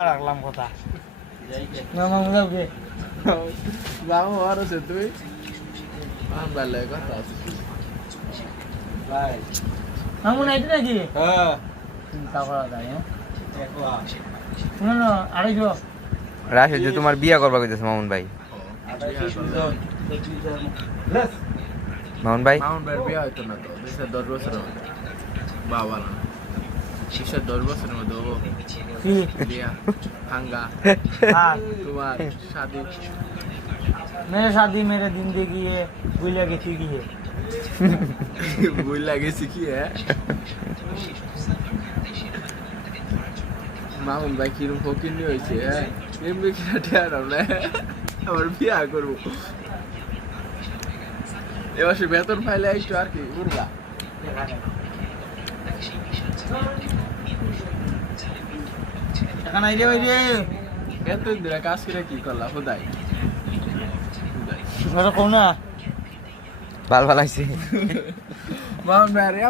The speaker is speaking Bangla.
রাখলাম কথা মামা যাবে বাবা আর আছে তুই ভালো কথা ভাই মামু নাই নাকি হ্যাঁ চিন্তা করা যায় শুনো না আড়াইশো রাশেদ যে তোমার বিয়া করবা কইতেছে মামুন ভাই। মামুন ভাই মাউন্ট বের বিয়া হইতো না তো 10 বছরের মধ্যে বাবা না 10 বছরের মধ্যে হবো কি বিয়া হাঙ্গা हाँ তোমার শাদি मेरे शादी मेरे जिंदगी है भूलिया किसी की है ভুল লাগেছে কি হ্যাঁ মামুন ভাই কিরম ফকিনি হয়েছে হ্যাঁ এমনি খেটে আর আমরা আবার বিয়া করবো এবার সে বেতন পাইলে একটু আর কি উড়বা এখন আইরে ওইরে এতদিন ধরে কাজ করে কি করলা খোদাই ওটা কোন না ভাল ভাল আইছে মামুন ভাই আরে